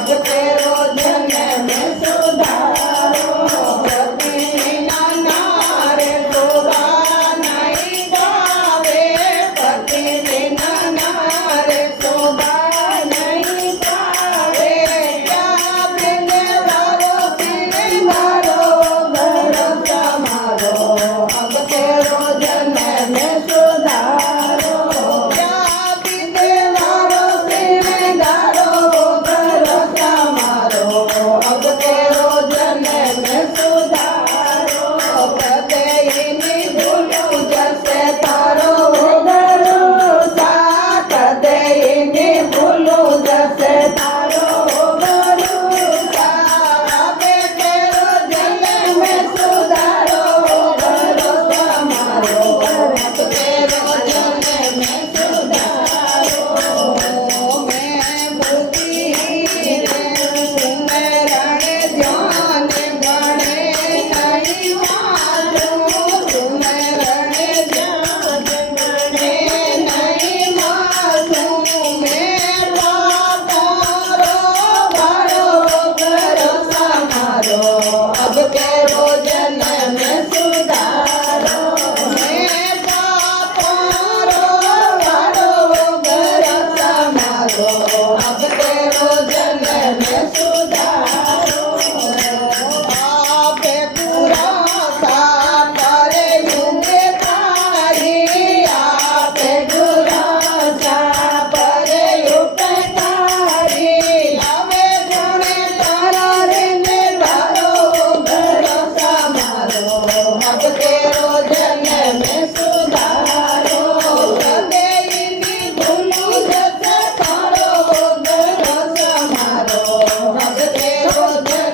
अब तेरो जन्म सुधारो पति नाना रे शोभा नहीं पावे पति नाना रे शोभा नहीं पावे क्या बिने वारो सिंगारो भरोसा मारो अब तेरो जन्म सुधारो क्या बिने वारो सिंगारो भरोसा मारो अब तेरो जन्म सुधारो कदेनी भूलो जैसे तारो भरोसा कदेनी भूलो जैसे तारो भरोसा अब तेरो जन्म सुधारो भरोसा मारो अब तेरो जन्म सुधारो मैं बुद्धि सुमरण ध्यान बड़े नहीं मालूम सुमरण ध्यान बड़े नहीं मालूम मेरा तारो भरो भरोसा मारो अब तेरो जन्म सुधारो मेरा तारो भरो भरोसा मारो अब तेरो जन्म सुधारो आपे पूरा सा करे युगे तारी आपे पूरा सा करे युग तारी आवे गुणे तारा रे निर्भरो भरोसा मारो अब तेरो जन्म सुधारो कदेनी भूलू जैसे तारो भरोसा मारो अब तेरो जन्म